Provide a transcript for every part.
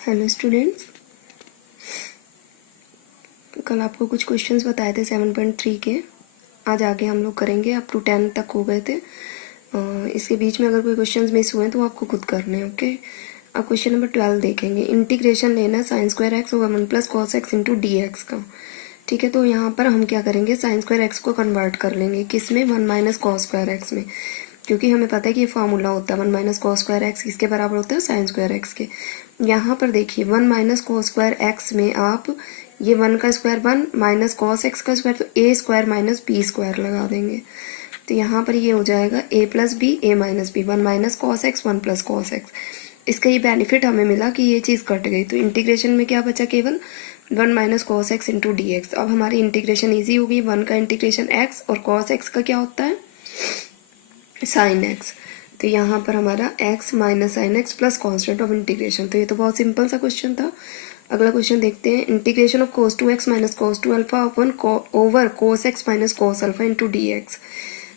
Hello students, कल आपको कुछ क्वेश्चंस बताए थे 7.3 के। आज आगे हम लोग करेंगे, अप टू 10 तक हो गए थे। इसके बीच में अगर कोई क्वेश्चंस मिस हुए तो आपको खुद करने हैं। ओके, अब क्वेश्चन नंबर 12 देखेंगे। इंटीग्रेशन लेना sign square x over 1 plus cos x into d x का। ठीक है, तो यहाँ पर हम क्या करेंगे, साइन स्क्वायर एक्स को कन्वर्ट कर लेंगे किस में, 1 माइनस कॉस स्क्वायर एक्स में। क्योंकि हमें पता है कि ये फॉर्मूला होता है 1 माइनस कॉस स्क्वायर एक्स किसके बराबर होता है, साइन स्क्वायर एक्स के। यहाँ पर देखिए 1 माइनस कॉस स्क्वायर एक्स में आप ये 1 का स्क्वायर 1 माइनस कॉस एक्स का स्क्वायर, तो a square minus b square लगा देंगे। तो यहाँ पर ये हो जाएगा a plus b a minus b, 1 minus cos x 1 plus cos x. इसका ये बेनिफिट हमें मिला कि ये चीज़ कट गई, तो इंटीग्रेशन में क्या बचा, केवल 1 minus cos x into d x. अब हमारी इंटीग्रेशन ईजी होगी। 1 का इंटीग्रेशन एक्स और कॉस एक्स का क्या होता है, साइन एक्स। तो यहाँ पर हमारा x minus sine x plus constant of integration. तो ये तो बहुत सिंपल सा क्वेश्चन था। अगला क्वेश्चन देखते हैं। Integration of cos 2x minus cos 2 alpha upon over cos x minus cos alpha into d x.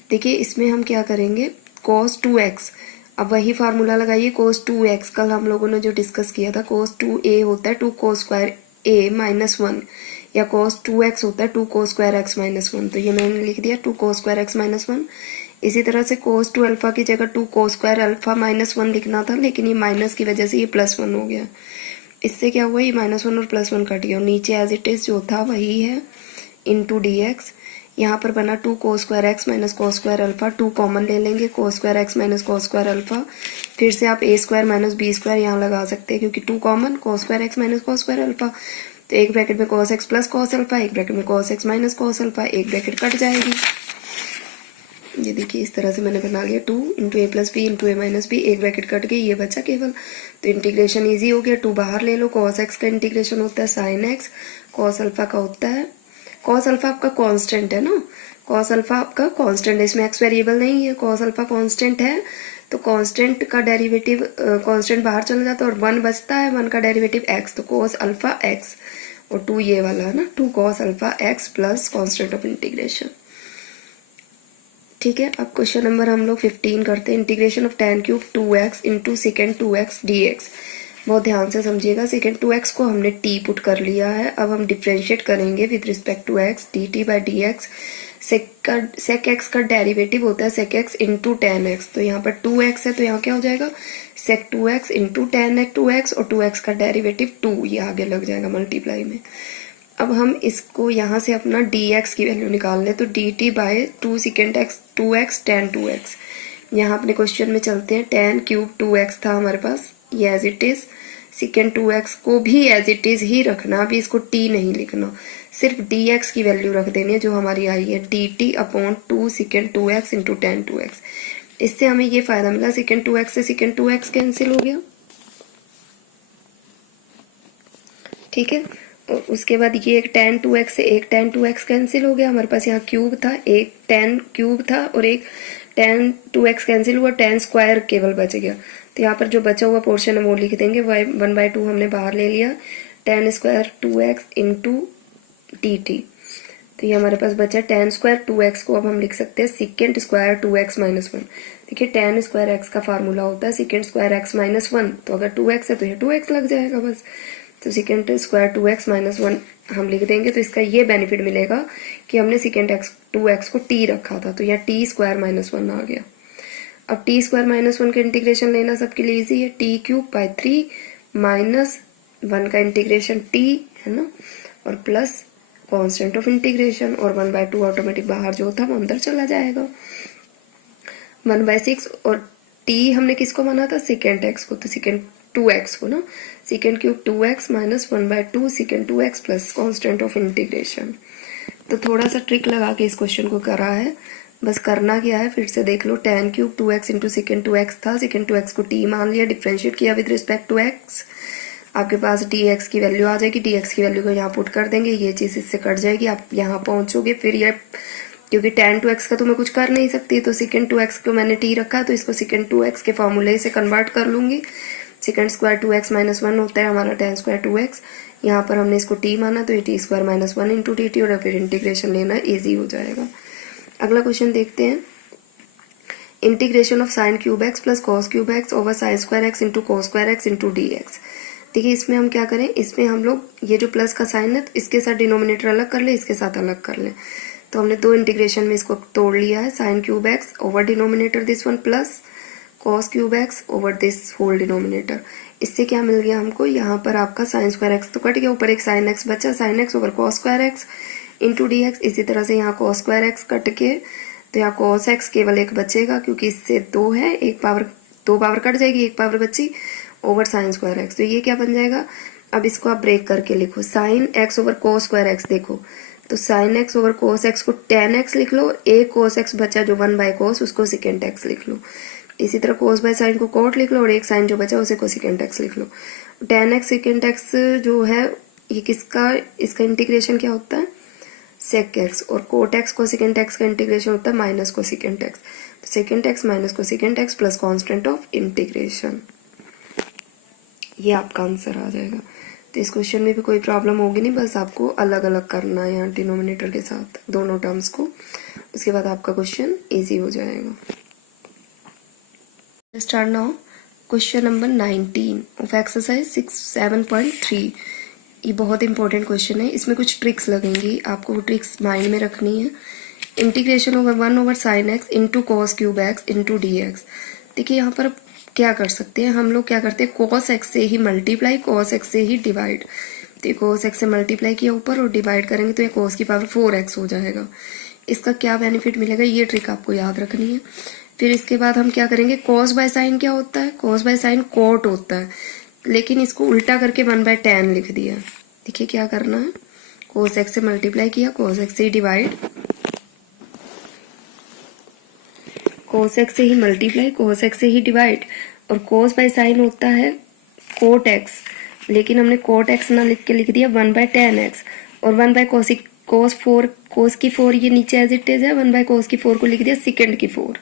देखिए इसमें हम क्या करेंगे, cos 2x, अब वही फार्मूला लगाइए cos 2x। कल हम लोगों ने जो डिस्कस किया था, cos 2a होता है 2 cos स्क्वायर a माइनस 1, या cos 2x होता है 2 cos स्क्वायर x माइनस 1। तो ये मैंने लिख दिया 2 cos स्क्वायर x माइनस 1। इसी तरह से cos 2 अल्फा की जगह 2 cos स्क्वायर अल्फा माइनस 1 लिखना था, लेकिन ये माइनस की वजह से ये प्लस 1 हो गया। इससे क्या हुआ, ये माइनस 1 और प्लस 1 कट गया, और नीचे एज इट इज जो था वही है इंटू डी एक्स। यहाँ पर बना 2 cos square x minus cos square alpha, 2 common ले लेंगे, cos square x minus cos square alpha. फिर से आप ए स्क्वायर माइनस बी स्क्वायर यहाँ लगा सकते हैं, क्योंकि 2 common, cos square x minus cos square alpha. तो एक ब्रैकेट में cos x plus cos alpha, एक ब्रैकेट में cos x minus cos alpha, एक ब्रैकेट कट जाएगी। ये देखिए इस तरह से मैंने बना लिया 2 इंटू ए प्लस बी इंटू ए माइनस बी, एक ब्रैकेट कट गई, ये बचा केवल। तो इंटीग्रेशन इजी हो गया, 2 बाहर ले लो। cos एक्स का इंटीग्रेशन होता है साइन एक्स, cos अल्फा का होता है, cos अल्फा आपका कांस्टेंट है ना, cos अल्फा आपका कांस्टेंट है, इसमें एक्स वेरिएबल नहीं है, cos अल्फा कांस्टेंट है। तो कांस्टेंट का डेरिवेटिव, कांस्टेंट बाहर चला जाता है और 1 बचता है, 1 का डेरिवेटिव x, तो cos अल्फा x, और 2 ये वाला है ना, 2 cos alpha x plus constant of integration. ठीक है, अब क्वेश्चन नंबर हम लोग 15 करते हैं। Integration of tan cube 2x into second 2x dx। बहुत ध्यान से समझिएगा, सेकेंड 2x को हमने t पुट कर लिया है। अब हम डिफ्रेंशिएट करेंगे with respect to x, dt by D X. Sec X का डेरिवेटिव होता है sec X into tan X. तो यहाँ पर 2x है, तो यहाँ क्या हो जाएगा, सेक 2x इंटू टेन 2x, और 2x का डेरिवेटिव 2, ये आगे लग जाएगा मल्टीप्लाई में। अब हम इसको यहाँ से अपना dx की वैल्यू निकाल लें, तो dt by 2 second X 2x tan 2x। यहाँ अपने क्वेश्चन में चलते हैं। tan क्यूब 2x था हमारे पास, ये as it is, second 2x को भी एज इट इज ही रखना, अभी इसको t नहीं लिखना, सिर्फ dx की वैल्यू रख देनी है जो हमारी आई है, dt upon 2 second 2x into tan 2x। इससे हमें ये फायदा मिला, सेकेंड 2x से सेकेंड 2x कैंसिल हो गया। ठीक है, और उसके बाद ये एक tan 2x से एक tan 2x कैंसिल हो गया। हमारे पास यहाँ क्यूब था, एक tan क्यूब था और एक tan 2x कैंसिल हुआ, tan स्क्वायर केवल बच गया। तो यहाँ पर जो बचा हुआ पोर्शन है वो लिख देंगे, 1/2 हमने बाहर ले लिया, tan square 2x into dt। तो ये हमारे पास बचा tan स्क्वायर 2x को अब हम लिख सकते हैं सेकेंड स्क्वायर 2x माइनस 1। देखिए tan स्क्वायर x का फार्मूला होता है सेकेंड स्क्वायर x माइनस 1, तो अगर 2x है तो ये 2x लग जाएगा बस। तो सेकेंड स्क्वायर 2x माइनस 1 हम लिख देंगे। तो इसका ये बेनिफिट मिलेगा कि हमने सेकेंड 2x को t रखा था, तो यहाँ t स्क्वायर माइनस 1 आ गया। अब t स्क्वायर माइनस 1 का इंटीग्रेशन लेना सबके लिए इजी है, t क्यूब बाई 3 माइनस 1 का इंटीग्रेशन t है ना, और प्लस कांस्टेंट ऑफ इंटीग्रेशन, और 1/2 ऑटोमेटिक बाहर जो था वो अंदर चला जाएगा, 1/6। और t हमने किसको माना था, सेकेंड x को, तो सेकेंड 2x को ना, second cube 2x minus 1/2 second 2x plus constant of integration. तो थोड़ा सा ट्रिक लगा के इस क्वेश्चन को करा है, बस करना क्या है फिर से देख लो। tan cube 2x into second 2x था, सेकेंड 2x को t मान लिया, डिफ्रेंशिएट किया विद रिस्पेक्ट टू x, आपके पास dx की वैल्यू आ जाएगी, dx की वैल्यू को यहाँ पुट कर देंगे, ये चीज इससे कट जाएगी, आप यहाँ पहुंचोगे। फिर ये क्योंकि tan 2x का तो मैं कुछ कर नहीं सकती, तो सेकेंड 2x को मैंने t रखा, तो इसको सेकेंड 2x के फॉर्मूले से कन्वर्ट कर लूंगी। सेकेंड स्क्वायर 2x माइनस 1 होता है हमारा tan स्क्वायर 2x, यहाँ पर हमने इसको t माना, तो ये t square minus 1 into dt, और फिर इंटीग्रेशन लेना इजी हो जाएगा। अगला क्वेश्चन देखते हैं। Integration of sine cube x plus cos cube x over sign square x into cos square x into d x. देखिए इसमें हम क्या करें, इसमें हम लोग ये जो प्लस का साइन है तो इसके साथ डिनोमिनेटर अलग कर ले, इसके साथ अलग कर लें। तो हमने दो इंटीग्रेशन में इसको तोड़ लिया है, sine cube x over denominator this one plus cos cube x over this whole denominator. इससे क्या मिल गया हमको, यहाँ पर आपका साइन स्क्वायर एक्स तो कट गया, ऊपर एक साइन एक्स बचा, sine x over cos square x into d x. इसी तरह से यहाँ कॉस स्क्वायर एक्स कट के तो यहाँ कॉस एक्स केवल एक बचेगा क्योंकि इससे दो है, एक पावर दो पावर कट जाएगी, एक पावर बची ओवर साइन स्क्वायर एक्स। तो ये क्या बन जाएगा, अब इसको आप ब्रेक करके लिखो, sign x over cos square x. देखो तो sign x over cos x को टेन एक्स लिख लो, एक कोस एक्स बचा जो वन बाय कोस उसको सेकेंड एक्स लिख लो। इसी तरह कोस बाय साइन को कोट लिख लो और एक साइन जो बचा उसे कोसेकेंट एक्स लिख लो। टेन एक्स सेकेंड एक्स जो है ये किसका, इसका इंटीग्रेशन क्या होता है सेक एक्स, और कोट एक्स कोसेकेंट एक्स का इंटीग्रेशन होता है माइनस कोसेकेंट एक्स। तो secant x minus cosecant x plus constant of integration, ये आपका आंसर आ जाएगा। तो इस क्वेश्चन में भी कोई प्रॉब्लम होगी नहीं, बस आपको अलग अलग करना है यहाँ डिनोमिनेटर के साथ दोनों टर्म्स को, उसके बाद आपका क्वेश्चन इजी हो जाएगा। Start now question number 19 of exercise 7.3। ये बहुत इंपॉर्टेंट क्वेश्चन है, इसमें कुछ ट्रिक्स लगेंगी, आपको वो ट्रिक्स माइंड में रखनी है। Integration over 1 over sine x into cos cube x into d x. देखिए यहाँ पर क्या कर सकते हैं हम लोग, क्या करते हैं कॉस एक्स से ही मल्टीप्लाई, कॉस एक्स से ही डिवाइड। तो ये कॉस एक्स से मल्टीप्लाई किया ऊपर और डिवाइड करेंगे तो ये कॉस की पावर 4x हो जाएगा। इसका क्या बेनिफिट मिलेगा, ये ट्रिक आपको याद रखनी है। फिर इसके बाद हम क्या करेंगे, कॉस बाय साइन क्या होता है, कॉस बाय साइन कोट होता है, लेकिन इसको उल्टा करके 1/tan लिख दिया। देखिए क्या करना है, कॉस एक्स से मल्टीप्लाई किया, कॉस एक्स से ही डिवाइड, कॉस एक्स से ही मल्टीप्लाई, कॉस एक्स से ही डिवाइड, और कॉस बाय साइन होता है कोट एक्स, लेकिन हमने कोट एक्स ना लिख के लिख दिया 1/tan x, और 1/cos cos 4 cos की 4 ये नीचे एज इट इज है, 1/cos की 4 को लिख दिया सेकेंड की 4।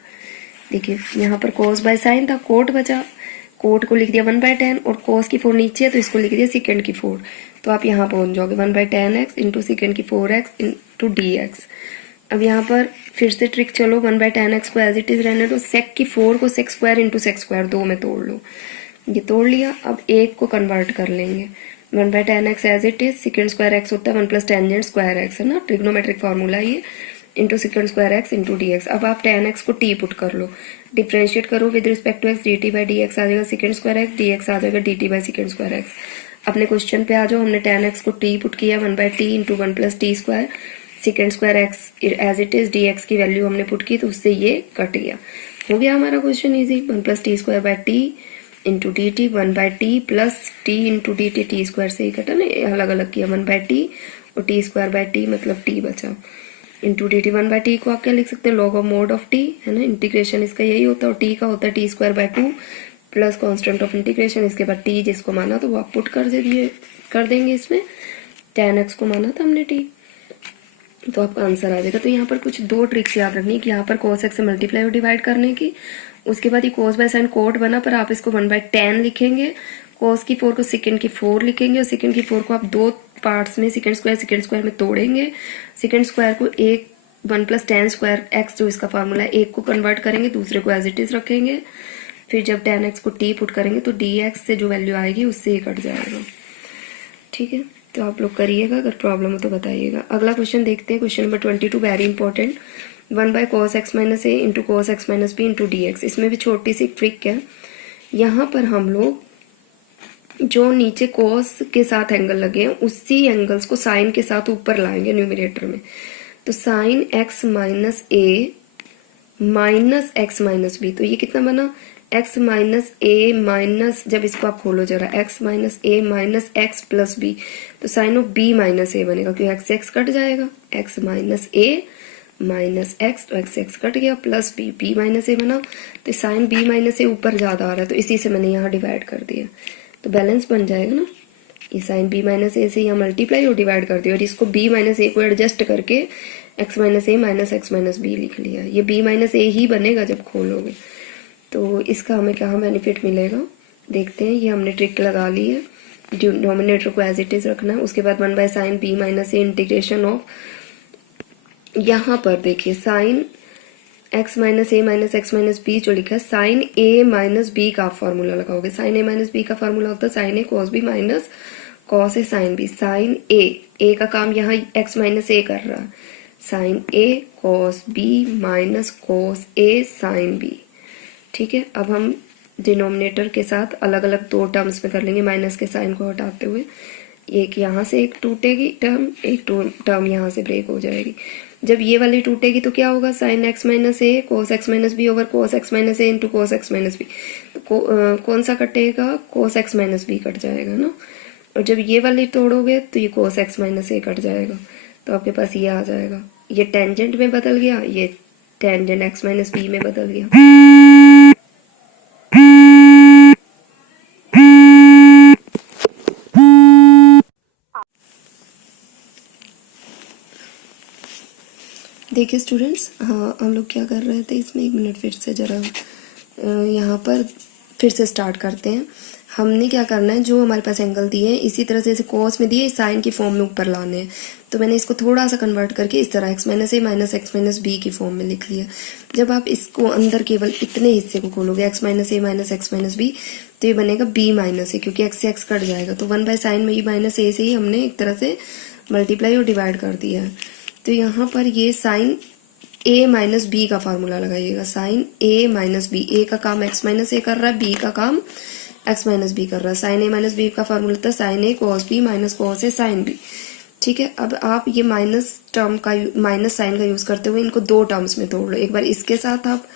देखिए यहाँ पर cos बाय साइन था, कोट बचा, कोट को लिख दिया 1/tan, और cos की 4 नीचे है तो इसको लिख दिया सेकेंड की 4। तो आप यहाँ पहुंच जाओगे 1/tan x इंटू सेकेंड की 4x इंटू डी एक्स। अब यहाँ पर फिर से ट्रिक चलो, 1/tan x को एज इट इज रहने दो, सेक की 4 को sec square into sec square दो में तोड़ लो, ये तोड़ लिया। अब एक को कन्वर्ट कर लेंगे, 1/tan x as it is, second square x होता है 1 प्लस टेंजेंट स्क्वायर एक्स है ना, ट्रिग्नोमेट्रिक फॉर्मूला ये, into second square x into d x. अब आप tan x को t पुट कर लो, डिफ्रेंशिएट करो with respect to x, dt by D x आ जाएगा second square x, d x आ जाएगा dt by second square x. अपने क्वेश्चन पे आ जाओ, हमने tan x को t पुट किया 1/t into 1 plus t square, second square x as it is, d x की वैल्यू हमने पुट की तो उससे ये कट गया, हो गया हमारा question easy. 1 plus t square by t into d t, 1/t plus t into d t, t square से ही कटा ना, अलग अलग किया 1/t और टी स्क्वायर बाई टी मतलब टी बचा, इंटू डी टी। 1/t को आप क्या लिख सकते हैं, log of mode of T है ना, इंटीग्रेशन इसका यही होता है, और टी का होता है T square by 2 plus constant of integration. इसके बाद टी जिसको माना तो वो आप पुट कर देंगे इसमें, tan x को माना था हमने t, तो आपका आंसर आ जाएगा। तो यहाँ पर कुछ दो ट्रिक्स याद रखनी है कि यहाँ पर cos x से मल्टीप्लाई और डिवाइड करने की, उसके बाद ये cos बाय साइन कोट बना पर आप इसको 1/tan लिखेंगे, cos की 4 को सेकेंड की 4 लिखेंगे, और सेकेंड की 4 को आप दो पार्ट्स में सेकेंड स्क्वायर में तोड़ेंगे, सेकेंड स्क्वायर को एक 1 प्लस tan स्क्वायर x जो इसका फॉर्मूला है एक को कन्वर्ट करेंगे, दूसरे को एज इट इज रखेंगे। फिर जब tan x को t पुट करेंगे तो dx से जो वैल्यू आएगी उससे ही कट जाएगा। ठीक है, तो आप लोग करिएगा, अगर प्रॉब्लम हो तो बताइएगा। अगला क्वेश्चन देखते हैं, question number 22 very important, 1/cos x minus a into cos x minus b into d x. इसमें भी छोटी सी ट्रिक है, यहाँ पर हम लोग जो नीचे cos के साथ एंगल लगे हैं उसी एंगल्स को साइन के साथ ऊपर लाएंगे न्यूमरेटर में। तो साइन x माइनस ए माइनस एक्स माइनस बी, तो ये कितना बना, x माइनस ए माइनस, जब इसको आप खोलो जरा, x माइनस ए माइनस एक्स प्लस बी, तो साइन ऑफ b माइनस ए बनेगा क्योंकि x x कट जाएगा, x माइनस ए माइनस एक्स, तो x कट गया, प्लस b माइनस ए बना। तो साइन b माइनस ए ऊपर ज्यादा आ रहा है तो इसी से मैंने यहाँ डिवाइड कर दिया, तो बैलेंस बन जाएगा ना। ये साइन b माइनस ए से यहाँ मल्टीप्लाई और डिवाइड कर दिया, और इसको b माइनस ए को एडजस्ट करके x माइनस ए माइनस एक्स माइनस बी लिख लिया। ये b माइनस ए ही बनेगा जब खोलोगे, तो इसका हमें क्या बेनिफिट मिलेगा देखते हैं। ये हमने ट्रिक लगा ली है, डिनोमिनेटर को एज इट इज रखना है। उसके बाद 1/sin b minus a integration of, यहाँ पर देखिए साइन एक्स माइनस ए माइनस एक्स माइनस बी जो लिखा है, साइन ए माइनस बी का आप फॉर्मूला लगाओगे। साइन ए माइनस बी का फॉर्मूला होता है sign A cos B minus cos A sine B. Sign ए का काम यहाँ एक्स माइनस ए कर रहा है, sign A cos B minus cos A sine B. ठीक है, अब हम डिनोमिनेटर के साथ अलग अलग दो टर्म्स में कर लेंगे, माइनस के साइन को हटाते हुए। एक यहाँ से एक टूटेगी टर्म, एक टर्म यहाँ से ब्रेक हो जाएगी। जब ये वाली टूटेगी तो क्या होगा, sine x minus a cos x minus b over cos x minus a into cos x minus b. तो कौन सा कटेगा, कोस एक्स माइनस बी कट जाएगा ना। और जब ये वाली तोड़ोगे तो ये कोस एक्स माइनस ए कट जाएगा, तो आपके पास ये आ जाएगा। ये टेंजेंट में बदल गया, ये टेंजेंट एक्स माइनस बी में बदल गया। देखिए स्टूडेंट्स, हाँ हम लोग क्या कर रहे थे इसमें, एक मिनट फिर से जरा यहाँ पर फिर से स्टार्ट करते हैं। हमने क्या करना है, जो हमारे पास एंगल दिए हैं इसी तरह से जैसे कोस में दिए साइन की फॉर्म में ऊपर लाने हैं। तो मैंने इसको थोड़ा सा कन्वर्ट करके इस तरह एक्स माइनस ए माइनस एक्स माइनस बी की फॉर्म में लिख लिया। जब आप इसको अंदर केवल इतने हिस्से को खोलोगे एक्स माइनस ए माइनस एक्स माइनस बी, तो ये बनेगा बी माइनस ए, क्योंकि एक्स से एक्स कट जाएगा। तो 1/sin में ये माइनस ए से ही हमने एक तरह से मल्टीप्लाई और डिवाइड कर दिया है। तो यहाँ पर ये साइन ए माइनस बी का फार्मूला लगाइएगा, साइन ए माइनस बी। ए का काम एक्स माइनस ए कर रहा है, बी का काम एक्स माइनस बी कर रहा है। साइन ए माइनस बी का फार्मूला था sign A cos B minus cos A sine B. ठीक है, अब आप ये माइनस टर्म का माइनस साइन का यूज करते हुए इनको दो टर्म्स में तोड़ लो। एक बार इसके साथ आप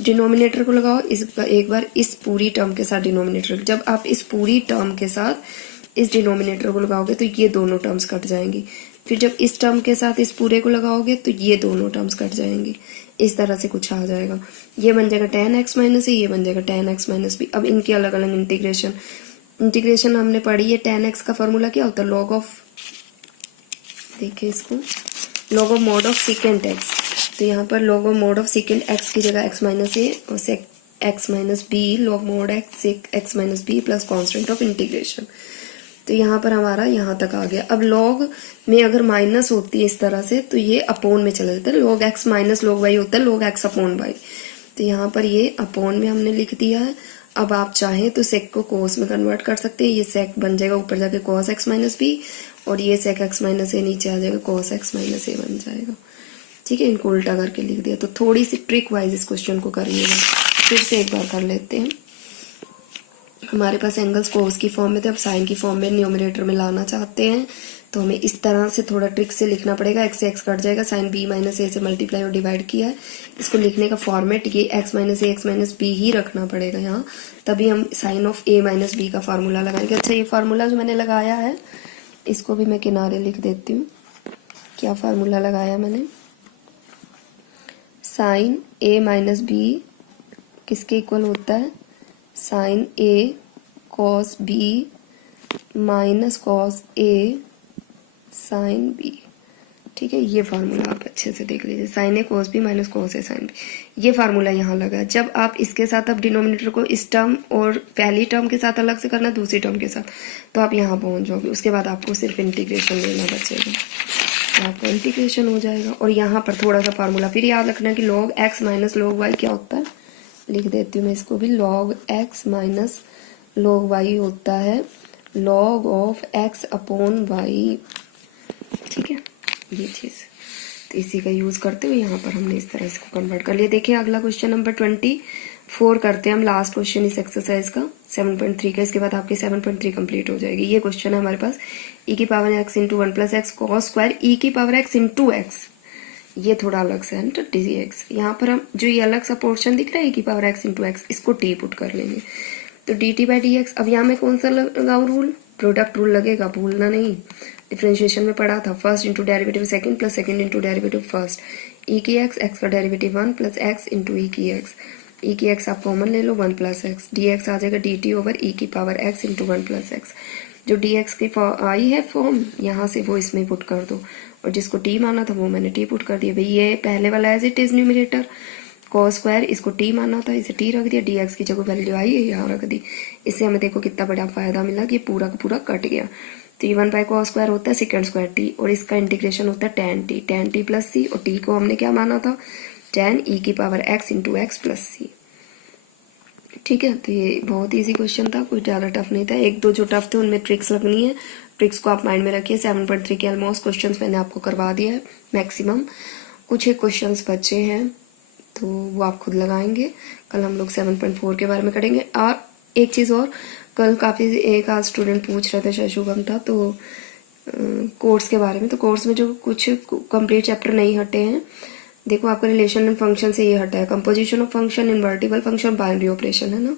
डिनोमिनेटर को लगाओ, एक बार इस पूरी टर्म के साथ डिनोमिनेटर। जब आप इस पूरी टर्म के साथ इस डिनोमिनेटर को लगाओगे तो ये दोनों टर्म्स कट जाएंगी। फिर जब इस टर्म के साथ इस पूरे को लगाओगे तो ये दोनों टर्म्स कट जाएंगी। इस तरह से कुछ आ जाएगा। ये बन जाएगा tan x माइनस ए, ये बन जाएगा tan x माइनस बी। अब इनके अलग अलग इंटीग्रेशन हमने पढ़ी है। tan x का फॉर्मूला क्या होता है, लॉग ऑफ, देखिए इसको, log of mod of second x. तो यहाँ पर log of mod of second x की जगह एक्स माइनस ए और x minus b, log mod x minus b plus constant of integration. तो यहाँ पर हमारा यहाँ तक आ गया। अब लॉग में अगर माइनस होती है इस तरह से तो ये अपोन में चला जाता है। Log x minus log y होता है लॉग एक्स अपॉन वाई। तो यहाँ पर ये अपोन में हमने लिख दिया है। अब आप चाहें तो सेक को कोस में कन्वर्ट कर सकते हैं। ये सेक बन जाएगा ऊपर जाके कॉस एक्स माइनस बी, और ये सेक एक्स माइनस ए नीचे आ जाएगा कॉस एक्स माइनस ए बन जाएगा। ठीक है, इनको उल्टा करके लिख दिया। तो थोड़ी सी ट्रिक वाइज इस क्वेश्चन को करिएगा। फिर से एक बार कर लेते हैं। हमारे पास एंगल्स कोस की फॉर्म में थे, अब साइन की फॉर्म में न्यूमरेटर में लाना चाहते हैं तो हमें इस तरह से थोड़ा ट्रिक से लिखना पड़ेगा। एक्स से एक्स कट जाएगा, साइन बी माइनस ए से मल्टीप्लाई और डिवाइड किया है। इसको लिखने का फॉर्मेट ये x minus a x minus b ही रखना पड़ेगा यहाँ, तभी हम sine of a minus b का फार्मूला लगाएंगे। अच्छा, ये फार्मूला जो मैंने लगाया है इसको भी मैं किनारे लिख देती हूँ। क्या फार्मूला लगाया मैंने, साइन ए माइनस बी किसके इक्वल होता है, sign A cos B minus cos A sine B. ठीक है, ये फार्मूला आप अच्छे से देख लीजिए, sign A cos B minus cos A sine B. ये फार्मूला यहाँ लगा। जब आप इसके साथ अब डिनोमिनेटर को इस टर्म और पहली टर्म के साथ अलग से करना, दूसरी टर्म के साथ, तो आप यहाँ पहुंच जाओगे। उसके बाद आपको सिर्फ इंटीग्रेशन लेना बचेगा, तो आपका इंटीग्रेशन हो जाएगा। और यहाँ पर थोड़ा सा फार्मूला फिर याद रखना कि log x minus log y क्या होता है, लिख देती हूँ मैं इसको भी। Log x minus log y होता है log of x upon y. ठीक है, ये चीज तो इसी का यूज करते हुए यहाँ पर हमने इस तरह इसको कन्वर्ट कर लिया। देखिए अगला क्वेश्चन नंबर 24 करते हैं हम, लास्ट क्वेश्चन इस एक्सरसाइज का 7.3 का। इसके बाद आपकी 7.3 कंप्लीट हो जाएगी। ये क्वेश्चन है हमारे पास, ई की power x into 1 plus x cos square e की पावर एक्स इंटू एक्स। ये थोड़ा अलग से है ना, डी एक्स। यहाँ पर हम जो ये अलग सा पोर्शन दिख रहा है ई की पावर एक्स इंटू एक्स, इसको टी पुट कर लेंगे तो D T by D x. अब यहाँ में कौन सा लगाऊं रूल, प्रोडक्ट रूल लगेगा, भूलना नहीं। डिफरेंशिएशन में पढ़ा था, first into derivative second plus second into derivative first. E की एक्स का derivative 1 plus x into e की एक्स। ई की एक्स आप कॉमन ले लो, 1 प्लस एक्स। डी एक्स आ जाएगा डी टी ओवर ई की power x into 1 plus x. जो डी एक्स की आई है फॉर्म यहाँ से वो इसमें पुट कर दो, और जिसको टी माना था वो मैंने टी पुट कर दिया। भाई ये पहले वाला as it is numerator, cos square इसको टी माना था, इसे टी रख दिया। डी एक्स की जगह वैल्यू आई है यहाँ रख दी। इससे हमें देखो कितना बड़ा फायदा मिला कि पूरा का पूरा कट गया। तो ये 1 बाई कॉस स्क्वायर होता है सेकंड स्क्वायर टी, और इसका इंटीग्रेशन होता है tan टी प्लस सी। और टी को हमने क्या माना था, tan e की power x into x plus c. ठीक है, तो ये बहुत इजी क्वेश्चन था, कोई ज़्यादा टफ नहीं था। एक दो जो टफ थे उनमें ट्रिक्स लगनी है, ट्रिक्स को आप माइंड में रखिए। 7.3 के ऑलमोस्ट क्वेश्चंस मैंने आपको करवा दिया है मैक्सिमम, कुछ एक क्वेश्चंस बचे हैं तो वो आप खुद लगाएंगे। कल हम लोग 7.4 के बारे में करेंगे। और एक चीज़ और, कल काफ़ी एक आज स्टूडेंट पूछ रहे थे, शायद शुभम था, तो कोर्स के बारे में। तो कोर्स में जो कुछ कंप्लीट चैप्टर नहीं हटे हैं, देखो आपका रिलेशन एंड फंक्शन से ये हटा है, composition of function, invertible function, binary operation, है ना।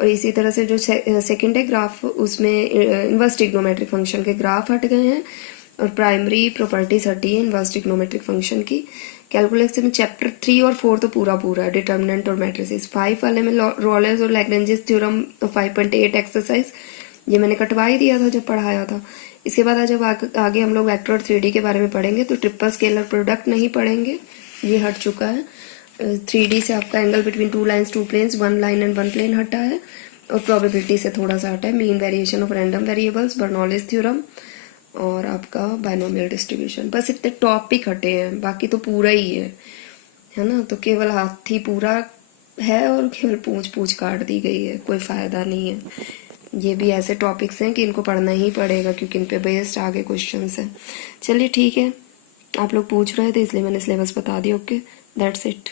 और इसी तरह से जो सेकंड है ग्राफ, उसमें इन्वर्स ट्रिग्नोमेट्रिक फंक्शन के ग्राफ हट गए हैं और प्राइमरी प्रॉपर्टीज हटी है इन्वर्स ट्रिग्नोमेट्रिक फंक्शन की। कैलकुलस में चैप्टर 3 और 4 तो पूरा है, डिटर्मिनेंट और मैट्रिसेस। 5 वाले में रोलेस और लैग्रेंजेस थ्योरम 5.8 एक्सरसाइज ये मैंने कटवा ही दिया था जब पढ़ाया था। इसके बाद जब आगे हम लोग वेक्टर और 3D के बारे में पढ़ेंगे तो ट्रिपल स्केलर प्रोडक्ट नहीं पढ़ेंगे, ये हट चुका है। 3D से आपका angle between two lines two planes, one line and one plane हटा है। और प्रोबेबिलिटी से थोड़ा सा हटा है, mean variation of random variables, Bernoulli's theorem और आपका बाइनोमियल डिस्ट्रीब्यूशन। बस इतने टॉपिक हटे हैं, बाकी तो पूरा ही है ना। तो केवल हाथी पूरा है और केवल पूछ काट दी गई है, कोई फायदा नहीं है। ये भी ऐसे टॉपिक्स हैं कि इनको पढ़ना ही पड़ेगा क्योंकि इन पे बेस्ड आगे क्वेश्चंस हैं। चलिए ठीक है, आप लोग पूछ रहे थे इसलिए मैंने सिलेबस बता दिया। Okay, that's it.